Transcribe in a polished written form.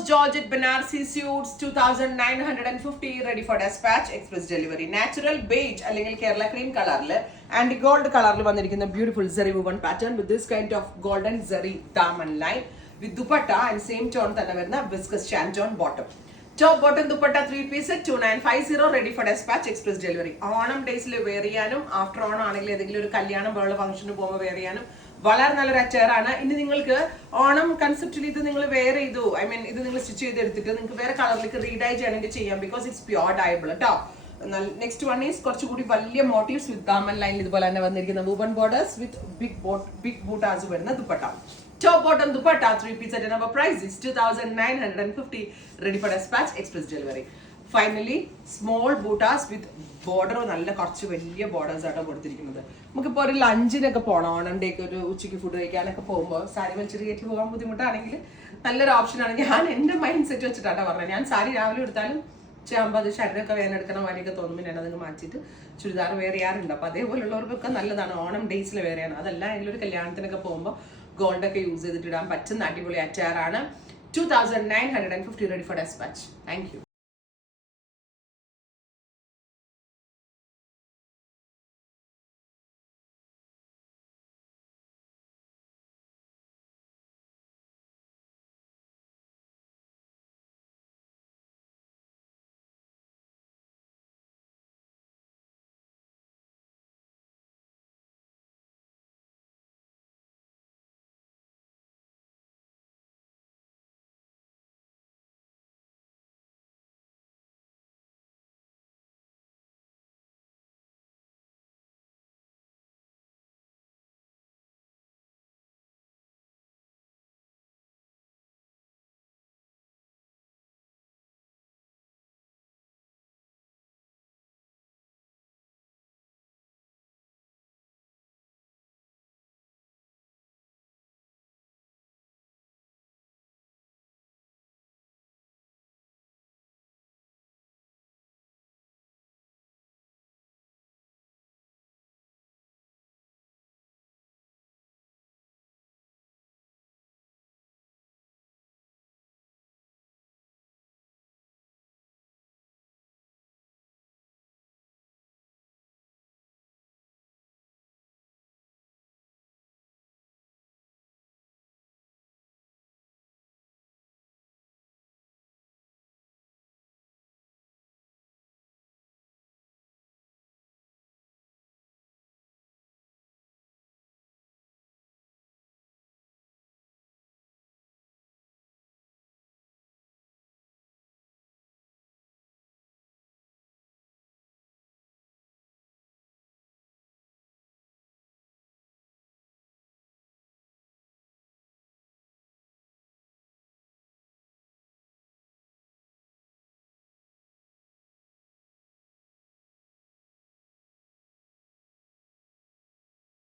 Organzos Georgette Banarsi suits 2950 ready for dispatch express delivery. Natural beige അല്ലെങ്കിൽ Kerala cream കളറിൽ and gold കളറിൽ വന്നിരിക്കുന്ന beautiful zari woven pattern with this kind of golden zari daman line with dupatta and same tone തന്നെ വരുന്ന viscous shanton bottom. Top bottom dupatta 3 piece 2950 ready for dispatch express delivery. Onam ഡേയ്സിൽ wear ചെയ്യാനും after Onam ആണെങ്കിൽ ഏതെങ്കിലും ഒരു കല്യാണം പോലുള്ള ഫംഗ്ഷന് പോകുമ്പോൾ വെയർ ചെയ്യാനും വളരെ നല്ലൊരു അച്ചയറാണ്. ഇനി നിങ്ങൾക്ക് ഓണം കൺസെപ്റ്റിൽ ഇത് നിങ്ങൾ വെയർ ചെയ്തു, ഐ മീൻ ഇത് നിങ്ങൾ സ്റ്റിച്ച് ചെയ്തെടുത്തിട്ട് നിങ്ങൾക്ക് വേറെ കളറിലേക്ക് റീഡൈ ചെയ്യണമെങ്കിൽ ചെയ്യാം, ബിക്കോസ് ഇറ്റ്സ് പ്യോർ ഡയബിൾ കേട്ടോ. നെക്സ്റ്റ് വൺ ഈസ് കുറച്ചുകൂടി വലിയ മോട്ടീവ്സ് വിത്ത് ദാമൻ ലൈൻ ഇതുപോലെ തന്നെ വന്നിരിക്കുന്ന വുമൺ ബോർഡേഴ്സ് വിത്ത് ബിഗ് ബൂട്ടാസ് വരുന്ന dupatta. Top bottom dupatta 3 piece at our price is 2950 ready for dispatch express delivery. Finally small bootas with border നല്ല കുറച്ച് വലിയ ബോർഡേഴ്സ് ആട്ടോ കൊടുത്തിരിക്കുന്നത്. നമുക്കിപ്പോൾ ഒരു ലഞ്ചിനൊക്കെ പോകണം, ഓണം ഡേക്ക് ഒരു ഉച്ചയ്ക്ക് ഫുഡ് കഴിക്കാനൊക്കെ പോകുമ്പോൾ സാരി വലിച്ചെറി കയറ്റി പോകാൻ ബുദ്ധിമുട്ടാണെങ്കിൽ നല്ലൊരു ഓപ്ഷനാണ്. ഞാൻ എൻ്റെ മൈൻഡ് സെറ്റ് വെച്ചിട്ടാണ് പറഞ്ഞത്. ഞാൻ സാരി രാവിലെ എടുത്താലും ഉച്ചയാകുമ്പോൾ അത് ശരീരമൊക്കെ വേദനെടുക്കണ മാതിരിയൊക്കെ തോന്നുമ്പോൾ ഞാൻ അതങ്ങ് മാറ്റിയിട്ട് ചുരിദാർ വെയർ ചെയ്യാറുണ്ട്. അപ്പോൾ അതേപോലുള്ളവർക്കൊക്കെ നല്ലതാണ് ഓണം ഡേയ്സിൽ വെയർ ചെയ്യാൻ. അതല്ല ഏതെങ്കിലും ഒരു കല്യാണത്തിനൊക്കെ പോകുമ്പോൾ ഗോൾഡ് ഒക്കെ യൂസ് ചെയ്തിട്ട് ഇടാൻ പറ്റുന്ന അടിപൊളി അച്ചാറാണ്. 2950 ready for dispatch. Thank you.